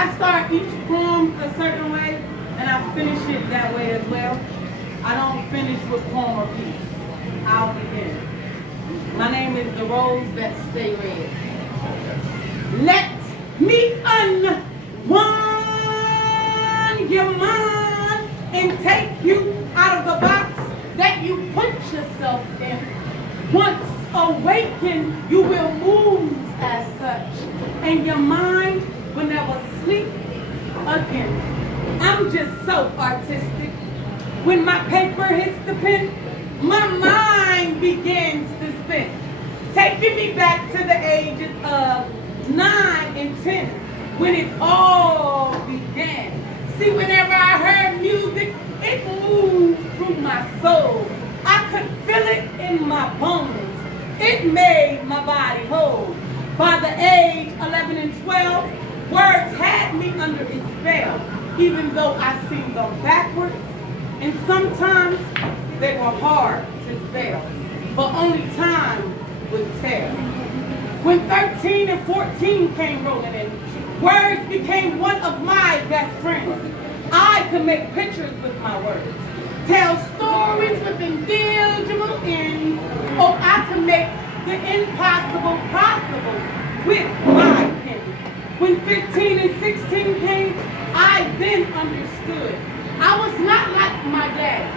I start each poem a certain way, and I finish it that way as well. I don't finish with poem or piece. I'll begin. My name is TheRozethatstayRedd. Let me unwind your mind and take you out of the box that you put yourself in. Once awakened, you will move as such, and your mind will never sleep again. I'm just so artistic. When my paper hits the pen, my mind begins to spin, taking me back to the ages of 9 and 10, when it all began. See, whenever I heard music, it moved through my soul. I could feel it in my bones. It made my body whole. By the age 11 and 12, words had me under its spell, even though I sing them backwards, and sometimes they were hard to spell, but only time would tell. When 13 and 14 came rolling in, words became one of my best friends. I could make pictures with my words, tell stories with indelible ends. Oh, I could make the impossible possible with my pen. When 15 and 16 came, I then understood. I was not like my dad.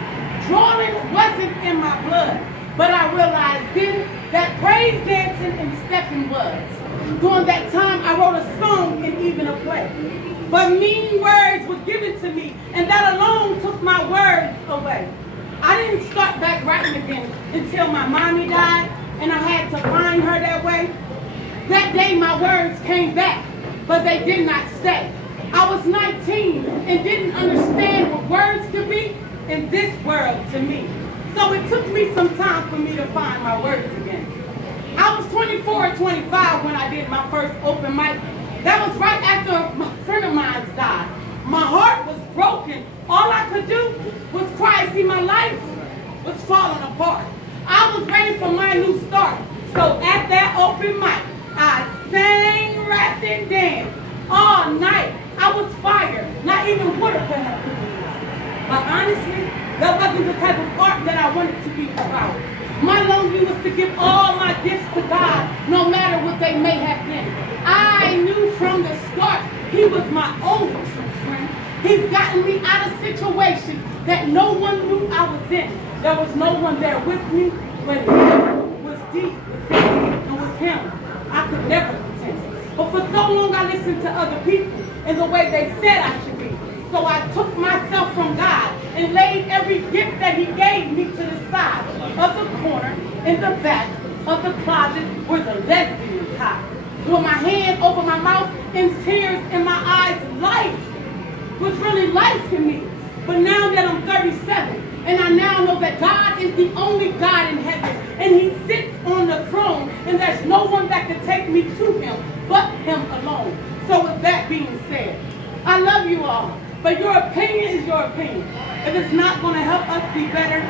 Drawing wasn't in my blood, but I realized then that praise dancing and stepping was. During that time, I wrote a song and even a play. But mean words were given to me, and that alone took my words away. I didn't start back writing again until my mommy died, and I had to find her that way. That day, my words came back, but they did not stay. I was 19 and didn't understand what words could be in this world to me. So it took me some time for me to find my words again. I was 24 or 25 when I did my first open mic. That was right after a friend of mine died. My heart was broken. All I could do was cry. See, my life was falling apart. I was ready for my new start. So at that open mic, I sang, rapped, and danced all night. I was fired. Not even water could help me. But honestly, that wasn't the type of art that I wanted to be about. My longing was to give all my gifts to God, no matter what they may have been. I knew from the start He was my only true friend. He's gotten me out of situations that no one knew I was in. There was no one there with me, but He was deep within, and with Him, I could never pretend. But for so long I listened to other people and the way they said I should be. So I took myself from God and laid every gift that He gave me to the side of the corner in the back of the closet where the lesbians hide. With my hand over my mouth and tears in my eyes, life was really life to me. But now that I'm 37, and I now know that God is the only God in heaven, and He sits on the throne, and there's no one that can take me to Him but Him alone. So with that being said, I love you all, but your opinion is your opinion. If it's not going to help us be better,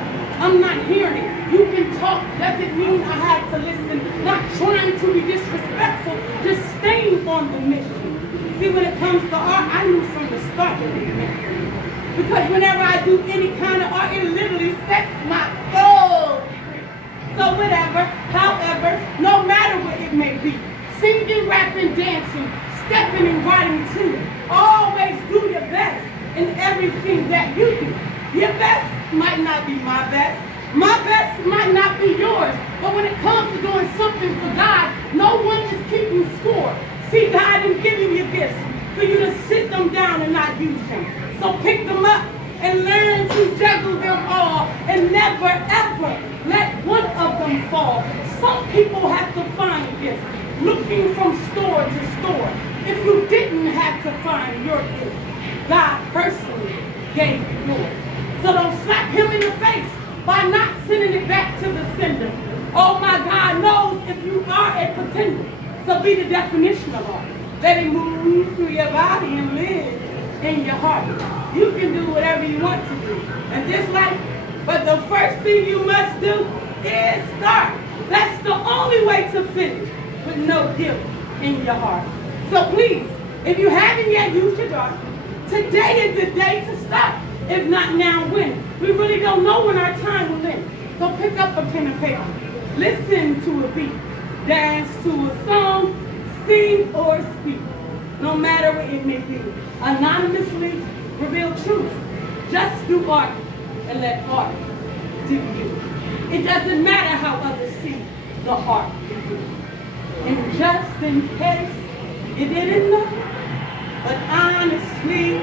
I'm not hearing it. You can talk, doesn't mean I have to listen. Not trying to be disrespectful, just staying on the mission. See, when it comes to art, I knew from the start that it meant for me. Because whenever I do any kind of art, it literally sets my soul free. So whatever, however, no matter what it may be, singing, rapping, dancing, stepping and writing too, always do your best in everything that you do. Your best might not be my best. My best might not be yours. But when it comes to doing something for God, no one is keeping score. See, God didn't give you your gifts for you to sit them down and not use them. So pick them up and learn to juggle them all and never ever let one of them fall. Some people have to find gifts, looking from store to store. If you didn't have to find your gift, God personally gave you yours. So don't slap Him in the face by not sending it back to the sender. Oh my God knows if you are a pretender. So be the definition of art. Let it move through your body and live in your heart. You can do whatever you want to do in this life, but the first thing you must do is start. That's the only way to finish with no guilt in your heart. So please, If you haven't yet used your daughter, today is the day to start. If not now, when? We really don't know when our time will end. So pick up a pen and paper. Listen to a beat. Dance to a song. Sing or speak. No matter what it may be. Anonymously reveal truth. Just do art and let art do you. It doesn't matter how others see the art in you. And just in case you didn't know, but honestly,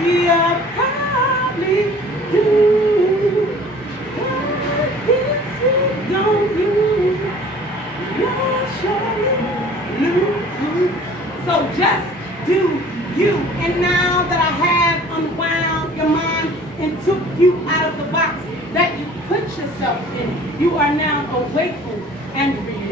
you probably do. But if you don't use, you'll surely lose. So just do you. And now that I have unwound your mind and took you out of the box that you put yourself in, you are now awakened and real.